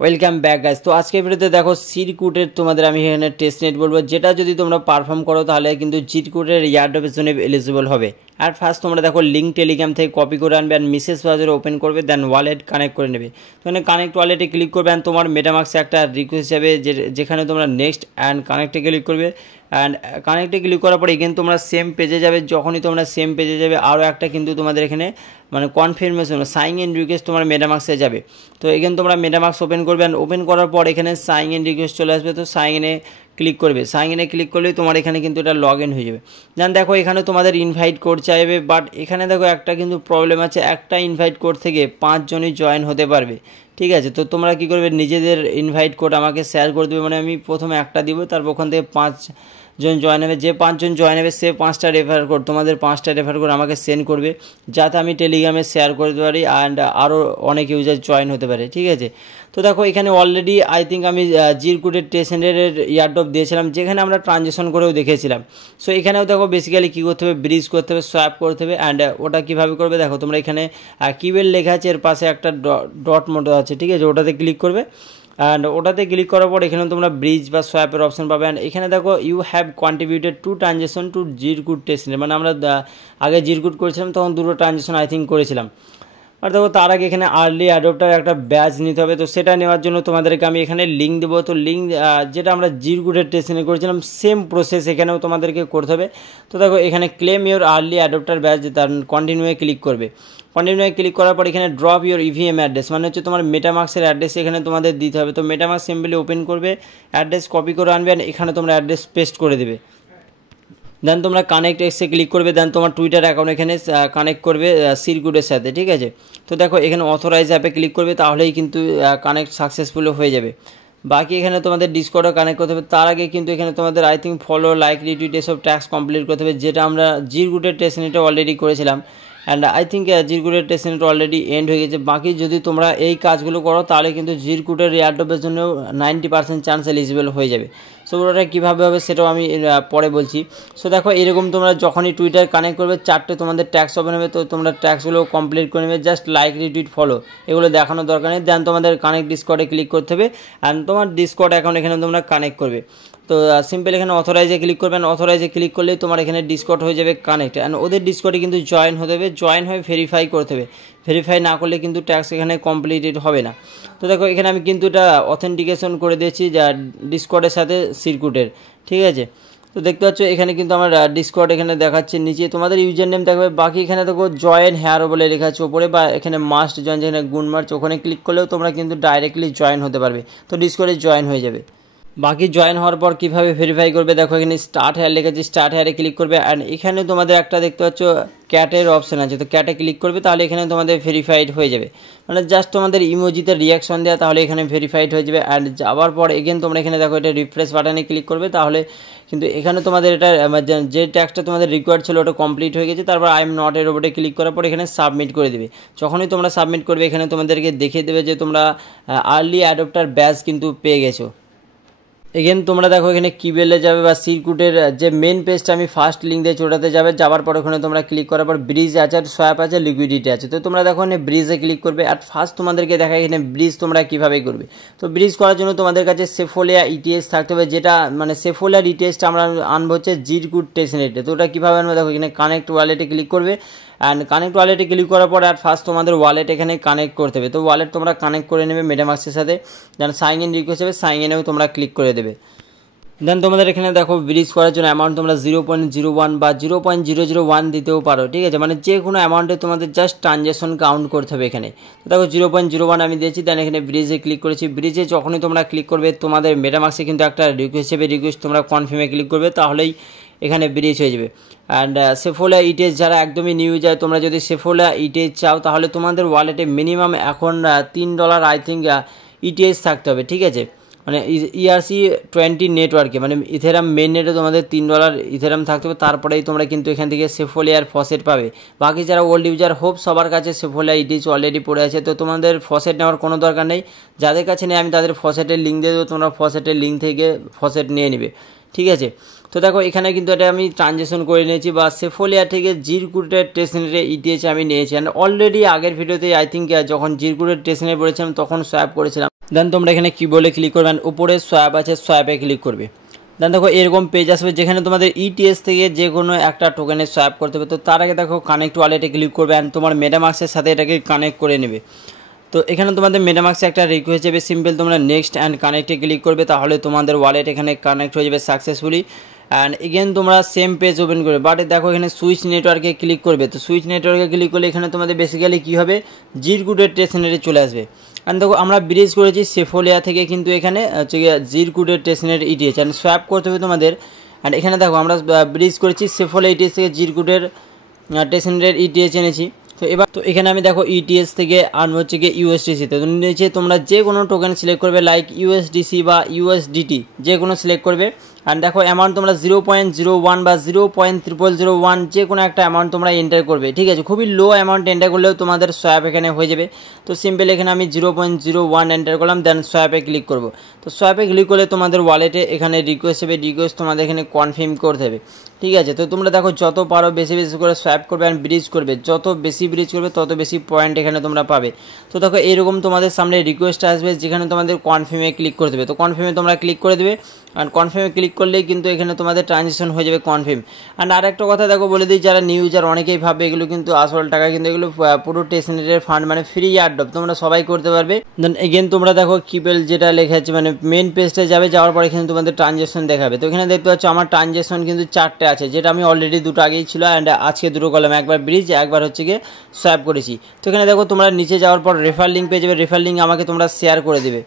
Welcome back guys. তো আজকের ভিডিওতে দেখো সিরকুটের তোমাদের আমি এখানে টেস্ট নেট বলবো, যেটা যদি তোমরা পারফর্ম করো তাহলে কিন্তু সিরকুটের ইয়ারড্রপের জন্য এলিজিবল হবে। আর ফার্স্ট তোমরা দেখো লিঙ্ক টেলিগ্রাম থেকে কপি করে আনবে অ্যান্ড মেসেজ ব্রাউজারে ওপেন করবে, দেন ওয়ালেট কানেক্ট করে নেবে। তো কানেক্ট ওয়ালেটে ক্লিক করবে অ্যান্ড তোমার মেটামাক্সে একটা রিকোয়েস্ট যাবে যেখানে তোমরা নেক্সট অ্যান্ড কানেক্টে ক্লিক করবে। অ্যান্ড কানেক্টে ক্লিক করার পরে এখানে তোমরা সেম পেজে যাবে। যখনই তোমরা সেম পেজে যাবে আরও একটা কিন্তু তোমাদের এখানে মানে কনফার্মেশন সাইন ইন রিকোয়েস্ট তোমার মেটামাক্সে যাবে। তো এখানে তোমরা মেটামাক্স ওপেন করবে অ্যান্ড ওপেন করার পর এখানে সাইন ইন রিকোয়েস্ট চলে আসবে। তো সাইন ইনে ক্লিক করবে, সাইন ইনে ক্লিক করলেই তোমার এখানে কিন্তু এটা লগ ইন হয়ে যাবে। দেন দেখো এখানে তোমাদের ইনভাইট কোড চাইবে, বাট এখানে দেখো একটা কিন্তু প্রবলেম আছে, একটা ইনভাইট কোড থেকে 5 জনই জয়েন হতে পারবে। ঠিক আছে, তো তোমরা কী করবে, নিজেদের ইনভাইট কোড আমাকে শেয়ার করে দেবে। মানে আমি প্রথমে একটা দিব, তারপর ওখান থেকে 5 জন জয়েন হবে। যে 5 জন জয়েন হবে সে 5টা রেফার কোড, তোমাদের 5টা রেফার কোড আমাকে সেন্ড করবে, যাতে আমি টেলিগ্রামে শেয়ার করতে পারি অ্যান্ড আরও অনেক ইউজার জয়েন হতে পারে। ঠিক আছে, তো দেখো এখানে অলরেডি আই থিঙ্ক আমি জিরকুটের টেসেন্ডের ইয়ারড্রপ দিয়েছিলাম, যেখানে আমরা ট্রানজেকশন করেও দেখেছিলাম। সো এখানেও দেখো বেসিক্যালি কী করতে হবে, ব্রিজ করতে হবে, সোয়াপ করতে হবে। অ্যান্ড ওটা কীভাবে করবে দেখো, তোমরা এখানে কিওয়ার্ড লেখা আছে, এর পাশে একটা ডট মতো আছে। ঠিক আছে, ওটাতে ক্লিক করবে অ্যান্ড ওটাতে ক্লিক করার পর এখানে তোমরা ব্রিজ বা সোয়াপের অপশন পাবে। অ্যান্ড এখানে দেখো you have contributed 2 transaction to Zircuit টেসেন্ডার, মানে আমরা আগে জিরকুট করেছিলাম তখন 2টো ট্রানজেকশন আই থিঙ্ক করেছিলাম। আর দেখো তার আগে এখানে আর্লি অ্যাডপ্টার একটা ব্যাচ নিতে হবে। তো সেটা নেওয়ার জন্য তোমাদেরকে আমি এখানে লিঙ্ক দেবো। তো লিঙ্ক যেটা আমরা জিরকুটের টেসেন্ডে করেছিলাম সেম প্রসেস এখানেও তোমাদেরকে করতে হবে। তো দেখো এখানে claim your early adapter batch, তার কন্টিনিউয়ে ক্লিক করবে। কন্টিনিউয়ে ক্লিক করার পর এখানে ড্রপ ইউর ইভিএম অ্যাড্রেস, মানে হচ্ছে তোমার মেটামাক্সের অ্যাড্রেস এখানে তোমাদের দিতে হবে। তো মেটামাক্স সিম্পলি ওপেন করবে, অ্যাড্রেস কপি করে আনবে, এখানে তোমরা অ্যাড্রেস পেস্ট করে দেবে। দেন তোমরা কানেক্ট এক্সে ক্লিক করবে, দেন তোমার টুইটার অ্যাকাউন্ট এখানে কানেক্ট করবে সিরকুটের সাথে। ঠিক আছে, তো দেখো এখানে অথরাইজ অ্যাপে ক্লিক করবে, তাহলেই কিন্তু কানেক্ট সাকসেসফুল হয়ে যাবে। বাকি এখানে তোমাদের ডিসকর্ডও কানেক্ট করতে হবে। তার আগে কিন্তু এখানে তোমাদের I think follow, like, retweet এসব ট্যাক্স কমপ্লিট করতে হবে, যেটা আমরা জিরকুটের টেসেন্ডে অলরেডি করেছিলাম। অ্যান্ড আই থিঙ্ক জিরকুটের টেসেন্ড অলরেডি এন্ড হয়ে গেছে। বাকি যদি তোমরা এই কাজগুলো করো তাহলে কিন্তু জিরকুটের এয়ারড্রপের জন্য 90% চান্স এলিজিবল হয়ে যাবে। সো ওটা কীভাবে হবে সেটাও আমি পরে বলছি। সো দেখো এরকম তোমরা যখনই টুইটার কানেক্ট করবে 4টে তোমাদের ট্যাক্স ওপেন হবে। তো তোমরা ট্যাক্সগুলো কমপ্লিট করে নেবে, জাস্ট লাইক, রিটুইট, ফলো এগুলো দেখানোর দরকার নেই। দেন তোমাদের কানেক্ট ডিসকর্ডে ক্লিক করতে হবে অ্যান্ড তোমার ডিসকর্ড অ্যাকাউন্ট এখানে তোমরা কানেক্ট করবে। তো সিম্পল এখানে অথরাইজে ক্লিক করবেন, অথরাইজে ক্লিক করলেই তোমার এখানে ডিসকর্ড হয়ে যাবে কানেক্ট। অ্যান্ড ওদের ডিসকর্ডে কিন্তু জয়েন হতে হবে, জয়েন হয়ে ভেরিফাই করতে হবে। ভেরিফাই না করলে কিন্তু ট্যাক্স এখানে কমপ্লিটেড হবে না। তো দেখো এখানে আমি কিন্তু এটা অথেন্টিকেশন করে দিয়েছি যা ডিসকর্ডের সাথে সিরকুটের। ঠিক আছে, তো দেখতে পাচ্ছ এখানে কিন্তু আমার ডিসকর্ড এখানে দেখাচ্ছে, নিচে তোমাদের ইউজার নেম থাকবে। বাকি এখানে দেখো জয়েন হেয়ার বলে লেখা আছে ওপরে, বা এখানে মাস্ট জয়েন, যেখানে গুড মার্চ ওখানে ক্লিক করলেও তোমরা কিন্তু ডাইরেক্টলি জয়েন হতে পারবে। তো ডিসকর্ডে জয়েন হয়ে যাবে। বাকি জয়েন হওয়ার পর কীভাবে ভেরিফাই করবে দেখো, এখানে স্টার্ট হেয়ার লেখা আছে, স্টার্ট হেয়ারে ক্লিক করবে। অ্যান্ড এখানে তোমাদের একটা দেখতে পাচ্ছ ক্যাটের অপশান আছে, তো ক্যাটে ক্লিক করবে, তাহলে এখানে তোমাদের ভেরিফাইড হয়ে যাবে। মানে জাস্ট তোমাদের ইমোজিতে রিয়াকশন দেওয়া, তাহলে এখানে ভেরিফাইড হয়ে যাবে। অ্যান্ড যাওয়ার পর এগেন তোমরা এখানে দেখো এটা রিফ্রেশ বাটনে ক্লিক করবে, তাহলে কিন্তু এখানে তোমাদের এটা যে ট্যাক্সটা তোমাদের রিকোয়ার্ড ছিল ওটা কমপ্লিট হয়ে গেছে। তারপর আই এম নট এর ওপরে ক্লিক করার পর এখানে সাবমিট করে দেবে। যখনই তোমরা সাবমিট করবে এখানে তোমাদেরকে দেখিয়ে দেবে যে তোমরা আর্লি অ্যাডপ্টার ব্যাচ কিন্তু পেয়ে গেছো। এগেন তোমরা দেখো এখানে কিওয়ার্ডে যাবে বা সিরকুটের যে মেন পেজটা আমি ফার্স্ট লিঙ্ক দিয়েছি ওটাতে যাবে। যাওয়ার পর ওখানে তোমরা ক্লিক করার পর ব্রিজ আছে, আর সোয়াপ আছে, লিকুইডিটি আছে। তো তোমরা দেখো এখানে ব্রিজে ক্লিক করবে। আর ফার্স্ট তোমাদেরকে দেখায় এখানে ব্রিজ তোমরা কীভাবে করবে। তো ব্রিজ করার জন্য তোমাদের কাছে সেফোলিয়া ইটিএস থাকতে হবে, যেটা মানে সেফোলিয়ার ইটিএসটা আমরা আনবো হচ্ছে জিরকুট টেসেন্ডে। তো ওটা কীভাবে আনবো দেখো, এখানে কানেক্ট ওয়ালেটে ক্লিক করবে। অ্যান্ড কানেক্ট ওয়ালেটে ক্লিক করার পর আর ফার্স্ট তোমাদের ওয়ালেট এখানে কানেক্ট করতে হবে। তো ওয়ালেট তোমরা কানেক্ট করে নেবে মেটামাক্সের সাথে। দেন সাইন ইন রিকোয়েস্ট হবে, সাইন ইনেও তোমরা ক্লিক করে দেবে। দেন তোমাদের এখানে দেখো ব্রিজ করার জন্য অ্যামাউন্ট তোমরা 0.01 বা 0.001 দিতেও পারো। ঠিক আছে, মানে যে কোনো অ্যামাউন্টে তোমাদের জাস্ট ট্রানজ্যাকশন কাউন্ট করতে হবে এখানে। তো দেখো 0.01 আমি দিয়েছি। দেন এখানে ব্রিজে ক্লিক করেছি। ব্রিজে যখনই তোমরা ক্লিক করবে তোমাদের মেটামাক্সে কিন্তু একটা রিকোয়েস্ট হবে, রিকোয়েস্ট তোমরা কনফার্মে ক্লিক করবে, তাহলেই এখানে ব্রিজ হয়ে যাবে। অ্যান্ড সেফোলিয়া ইটেজ যারা একদমই নিউ যায়, তোমরা যদি সেফোলিয়া ইটেজ চাও তাহলে তোমাদের ওয়ালেটে মিনিমাম এখন $3 আই থিঙ্ক ইটিএস থাকতে হবে। ঠিক আছে, মানে ERC20 নেটওয়ার্কে মানে ইথেরাম মেন নেটে তোমাদের $3 ইথেরাম থাকতে হবে, তারপরেই তোমরা কিন্তু এখান থেকে সেফোলিয়ার ফসেট পাবে। বাকি যারা ওল্ড ইউজার হোপ সবার কাছে সেফোলিয়া ইটিজ অলরেডি পড়ে আছে, তো তোমাদের ফসেট নেওয়ার কোনো দরকার নেই। যাদের কাছে নেই আমি তাদের ফসেটের লিঙ্ক দিয়ে দেবো, তোমরা ফসেটের লিঙ্ক থেকে ফসেট নিয়ে নেবে। ঠিক আছে, তো দেখো এখানে কিন্তু এটা আমি ট্রানজ্যাকশন করে নিয়েছি, বা সেফোলিয়া থেকে জিরকুটের টেসেন্ডে ইটিএস আমি নিয়েছি। অ্যান্ড অলরেডি আগের ভিডিওতে আই থিঙ্ক যখন জিরকুটের টেসেন্ডে পড়েছিলাম তখন সোয়াপ করেছিলাম। দেন তোমরা এখানে কি বলে ক্লিক করবে, উপরে সোয়াপ আছে সোয়াপে ক্লিক করবে। দেন দেখো এরকম পেজ আসবে যেখানে তোমাদের ইটিএস থেকে যে কোনো একটা টোকেনে সোয়াপ করতে হবে। তো তার আগে দেখো কানেক্ট ওয়ালেটে ক্লিক করবে অ্যান্ড তোমার মেটামাক্সের সাথে এটাকে কানেক্ট করে নেবে। তো এখানে তোমাদের মেটামাক্সে একটা রিকোয়েস্ট যাবে, সিম্পল তোমরা নেক্সট অ্যান্ড কানেক্টে ক্লিক করবে, তাহলে তোমাদের ওয়ালেট এখানে কানেক্ট হয়ে যাবে সাকসেসফুলি। অ্যান্ড এগেন তোমরা সেম পেজ ওপেন করবে, বাট দেখো এখানে সুইচ নেটওয়ার্কে ক্লিক করবে। তো সুইচ নেটওয়ার্কে ক্লিক করলে এখানে তোমাদের বেসিক্যালি কী হবে, জিরকুটের টেস্টনেটে চলে আসবে। অ্যান্ড দেখো আমরা ব্রিজ করেছি সেফোলিয়া থেকে, কিন্তু এখানে হচ্ছে জিরকুটের টেস্টনেট ইটিএস অ্যান্ড সোয়াপ করতে হবে তোমাদের। অ্যান্ড এখানে দেখো আমরা ব্রিজ করেছি সেফোলিয়া ইটিএস থেকে জিরকুটের টেস্টনেটের ইটিএস এনেছি। তো এবার তো এখানে আমি দেখো ইটিএস থেকে আনবো হচ্ছে গিয়ে ইউএসডিসিতে। তো নিচে তোমরা যে কোনো টোকেন সিলেক্ট করবে, লাইক ইউএসডিসি বা ইউএসডিটি যে কোনো সিলেক্ট করবে। অ্যান্ড দেখো অ্যামাউন্ট তোমরা 0.01 বা 0.0001 যে কোনো একটা অ্যামাউন্ট তোমরা এন্টার করবে, ঠিক আছে। খুবই লো অ্যামাউন্ট এন্টার করলেও তোমাদের সোয়াপ এখানে হয়ে যাবে। তো সিম্পল এখানে আমি 0.01 এন্টার করলাম, দেন সোয়াপে ক্লিক করব। তো সোয়াপে ক্লিক করলে তোমাদের ওয়ালেটে এখানে রিকোয়েস্ট হবে, রিকোয়েস্ট তোমাদের এখানে কনফার্ম করতে হবে, ঠিক আছে। তো তোমরা দেখো যত পারো বেশি বেশি করে সোয়াপ করবে অ্যান্ড ব্রিজ করবে, যত বেশি ব্রিজ করবে তত বেশি পয়েন্ট এখানে তোমরা পাবে। তো দেখো এরকম তোমাদের সামনে রিকোয়েস্ট আসবে যেখানে তোমাদের কনফার্মে ক্লিক করে দেবে। তো কনফার্মে তোমরা ক্লিক করে দেবে, অ্যান্ড কনফার্মে ক্লিক করলেই কিন্তু এখানে তোমাদের ট্রানজেকশন হয়ে যাবে কনফার্ম। অ্যান্ড আরেকটা কথা দেখো বলে দিই, যারা নিউ ইউজার অনেকেই ভাববে এগুলো কিন্তু আসল টাকা, কিন্তু এগুলো পুরো টেস্টনেটের ফান্ড, মানে ফ্রি এয়ারড্রপ, তোমরা সবাই করতে পারবে। দেন এগেন তোমরা দেখো কিপেল যেটা লেখা আছে মানে মেন পেজটা যাবে, যাওয়ার পরে এখানে তোমাদের ট্রানজেকশন দেখাবে। তো এখানে দেখতে পাচ্ছ আমার ট্রানজেকশন কিন্তু 4টে আছে, যেটা আমি অলরেডি দুটো আগেই ছিল, অ্যান্ড আজকে দুটো করলাম, একবার ব্রিজ একবার হচ্ছে গিয়ে সোয়াপ করেছি। তো এখানে দেখো তোমরা নিচে যাওয়ার পর রেফার লিঙ্ক পেয়ে যাবে, রেফার লিঙ্ক আমাকে তোমরা শেয়ার করে দেবে।